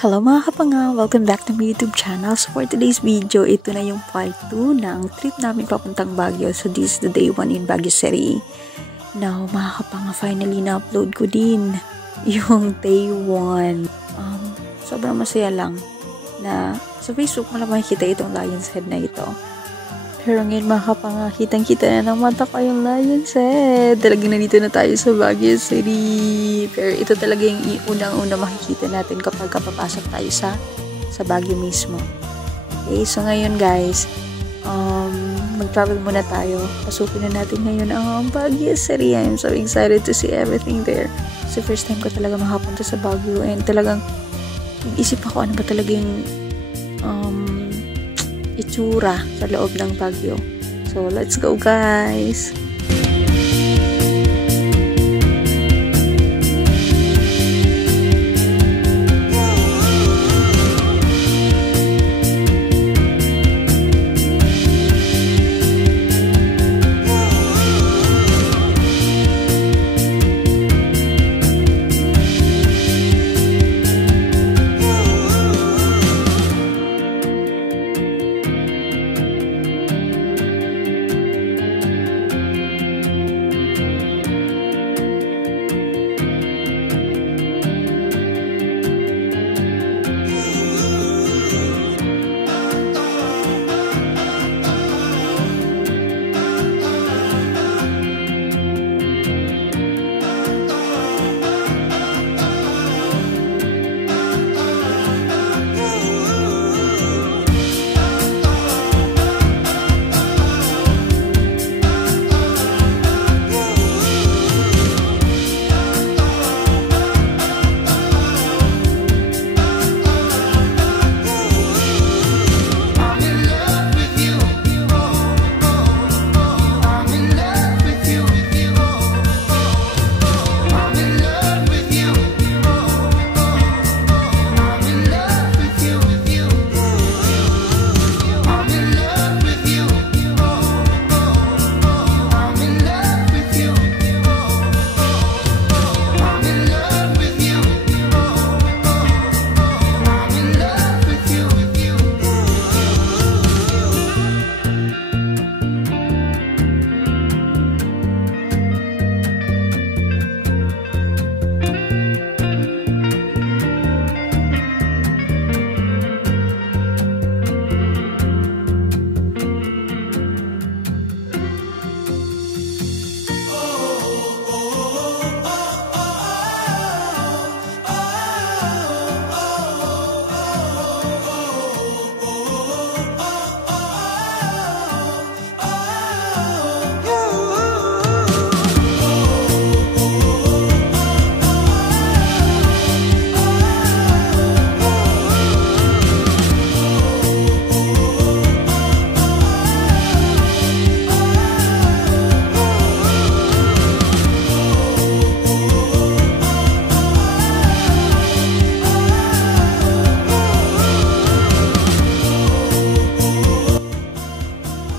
Hello mga kapanga! Welcome back to my YouTube channel. So for today's video, ito na yung part 2 ng trip namin papuntang Baguio. So this is the day 1 in Baguio City. Now mga kapanga, finally na-upload ko din yung day 1. Sobrang masaya lang na sa Facebook mo lang makikita itong Lion's Head na ito. Pero ngayon mga kapanga, kitang-kita na ng mata ko yung Lion's Head. Talagang nandito na tayo sa Baguio City. Pero ito talaga yung unang-una makikita natin kapag kapapasok tayo sa Baguio mismo. Okay, so ngayon guys, mag-travel muna tayo. Pasukin na natin ngayon ang Baguio City. I'm so excited to see everything there. So first time ko talaga makapunta sa Baguio and talagang nag-isip ako ano ba talaga yung itsura sa loob ng Baguio. So let's go guys!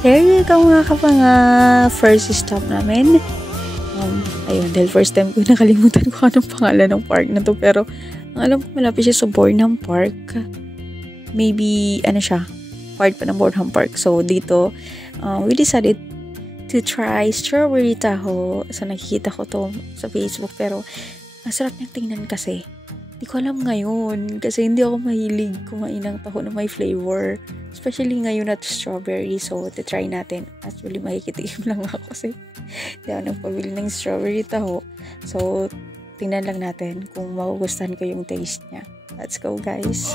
There you go mga kapanga, first stop namin. Ayun, dahil first time ko nakalimutan ko anong pangalan ng park na to. Pero ang alam ko malapit siya sa Bornham Park. Maybe, ano siya, part pa ng Bornham Park. So dito, we decided to try strawberry taho. So nakikita ko to sa Facebook pero ang sarap niyang tingnan kasi. Hindi ko alam ngayon kasi hindi ako mahilig kumain ng taho na may flavor. Especially ngayon at strawberry. So, try natin. Actually, makikitikim lang ako kasi hindi ako nagpabili ng strawberry taho. So, tingnan lang natin kung magugustuhan ko yung taste niya. Let's go, guys!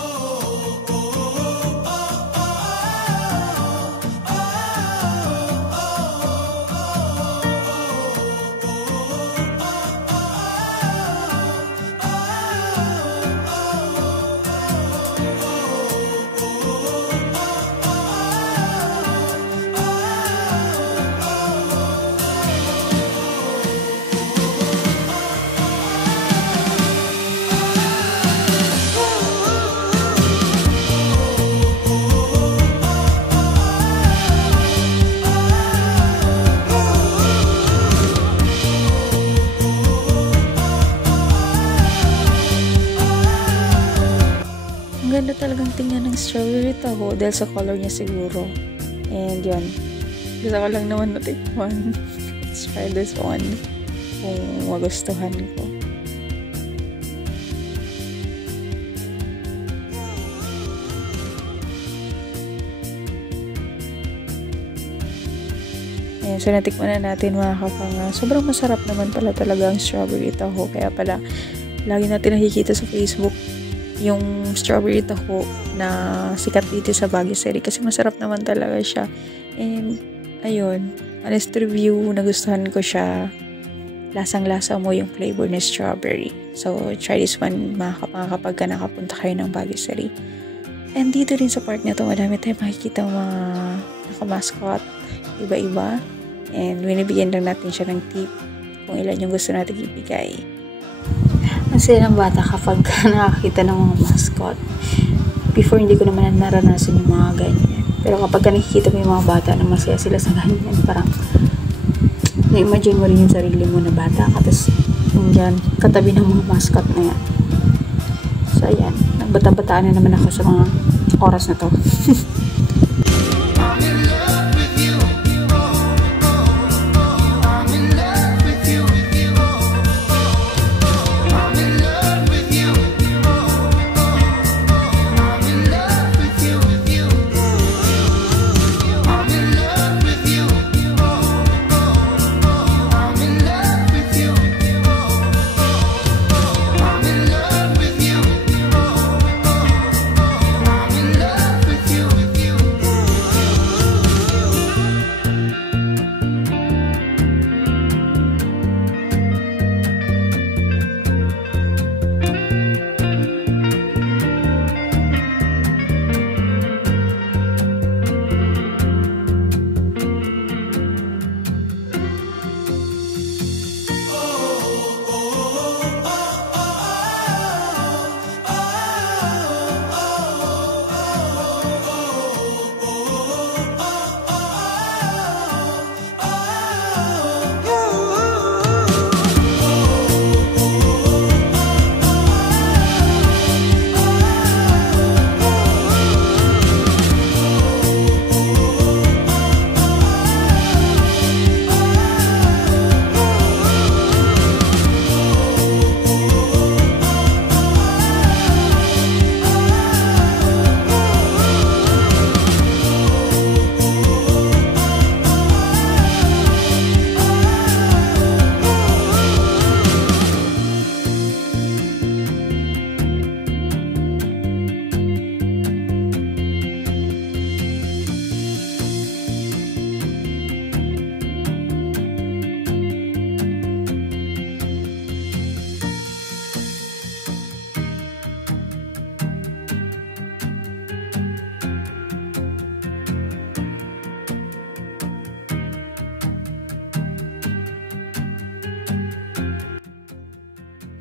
taho dahil sa color niya siguro. And yun, gusto ko lang naman natikman. Let's try this one kung magustuhan ko. Ayan, so natikman na natin mga kapanga. Sobrang masarap naman pala talaga ang strawberry taho. Kaya pala, lagi natin nakikita sa Facebook yung strawberry taho na sikat dito sa Baguio City. Kasi masarap naman talaga siya. And, ayun, honest review, nagustuhan ko siya. Lasang-lasa mo yung flavor ng strawberry. So, try this one mga kapanga kapag ka nakapunta kayo ng Baguio City. And dito rin sa park na to, madami tayong makikita mga nakamascot, iba-iba. And binibigyan lang natin siya ng tip kung ilan yung gusto natin ibigay. Kasi ng bata kapag nakakita ng mga mascot. Before, hindi ko naman naranasan yung mga ganyan. Pero kapag nakikita mo yung mga bata na masaya sila sa ganyan, parang na-imagine mo rin yung sarili mo na bata ka. Tapos, nandyan, katabi ng mga mascot na yan. So, ayan. Nagbata-bataan na naman ako sa mga oras na to.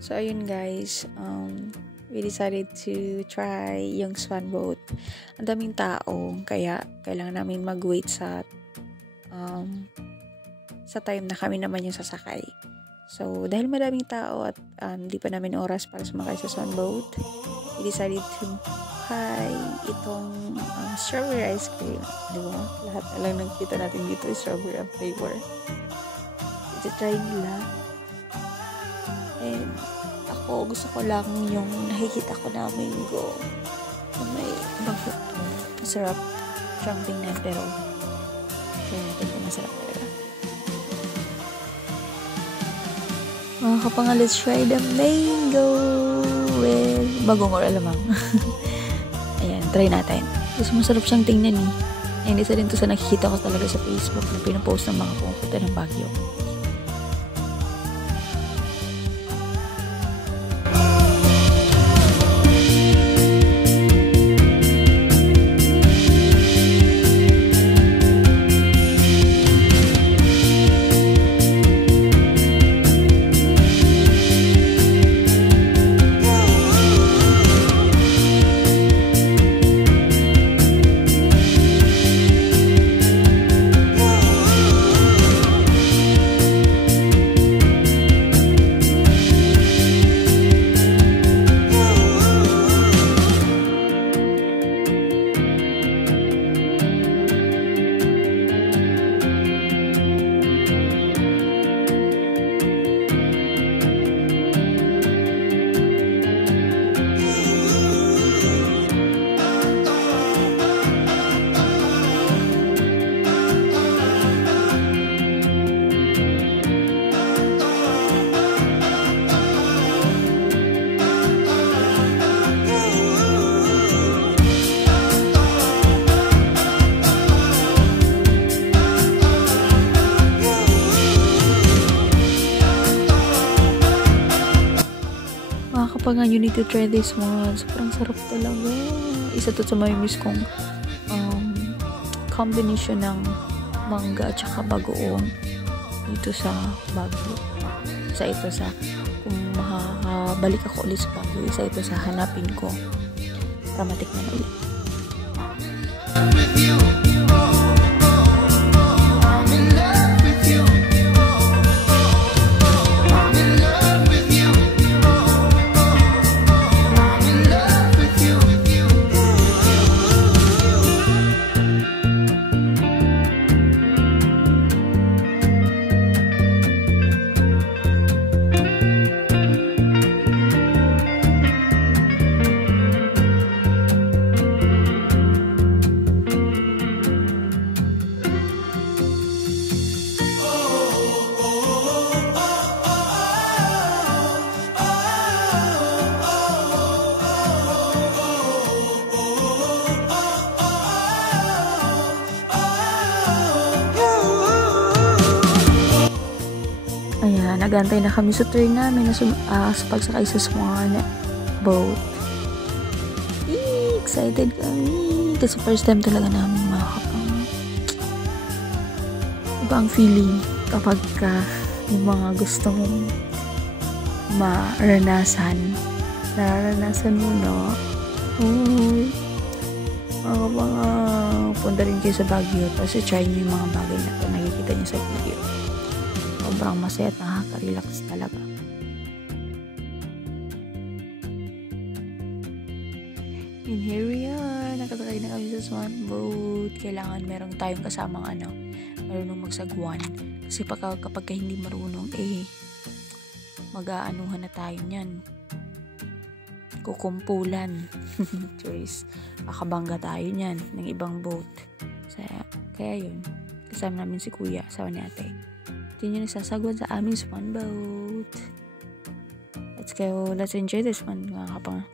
So, ayun guys, we decided to try yung swan boat. Ang daming tao, kaya kailangan namin mag-wait sa time na kami naman yung sasakay. So, dahil madaming tao at di pa namin oras para sumakay sa swan boat, we decided to try itong strawberry ice cream. Diba? Lahat na lang nakita natin dito is strawberry ang flavor. Ito-try nila. And ako, gusto ko lang yung nakikita ko na mango na may bagot. Masarap siyang tingnan, pero kaya natin kung masarap talaga. Mga kapanga, let's try the mango with bagong or alamang. Ayan, try natin. Gusto masarap siyang tingnan eh. And isa rin to sa nakikita ko talaga sa Facebook na pinapost ng mga pumupunta ng Baguio. pa nga, you need to try this one. Sobrang sarap talaga. Isa to sa may miss kong combination ng mangga at saka bagoong dito sa Baguio. Isa ito sa, kung makakabalik ako ulit sa Baguio, isa ito sa hanapin ko para matikman ulit. Ayan, nagantay na kami sa turn namin sa pagsakay sa swan boat. Excited kami kasi first time talaga namin makakapang ibang feeling kapag yung mga gusto mong nararanasan mo, no? Punta rin kayo sa Baguio tapos i-try nyo yung mga bagay na ito nakikita nyo sa video. Sobrang masaya at nakaka-relax talaga. And here we are. Nakasakay na kami sa swan boat. Kailangan meron tayong kasamang marunong magsagwan. Kasi kapag hindi marunong, mag-aanuhan na tayo niyan. Kukumpulan. Choice. Makabangga tayo niyan ng ibang boat. Kaya yun. Kasama namin si kuya, asawa ni ate. Ito yung nagsasagwan sa aming swan boat. Let's go. Let's enjoy this one, mga kapang.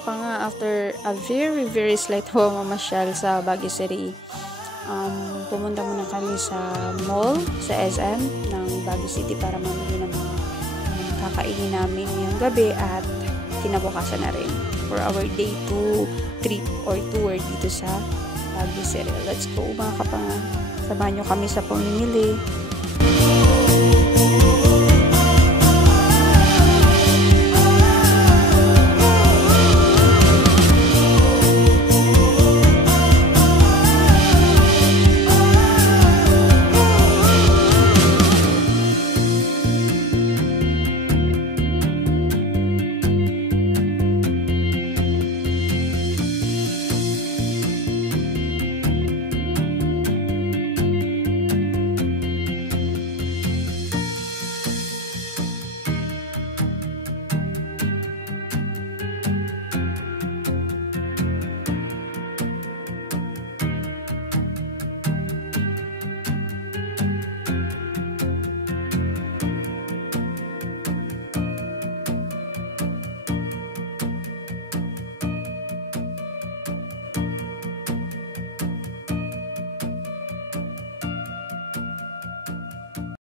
kapanga, after a very slight mamasyal sa Baguio City, pumunta muna kami sa mall, sa SM ng Baguio City para mamili ng mga kakainin namin ngayong gabi at kinabukasan na rin for our day 2 trip or tour dito sa Baguio City. Let's go mga kapanga, samahan nyo kami sa pamimili.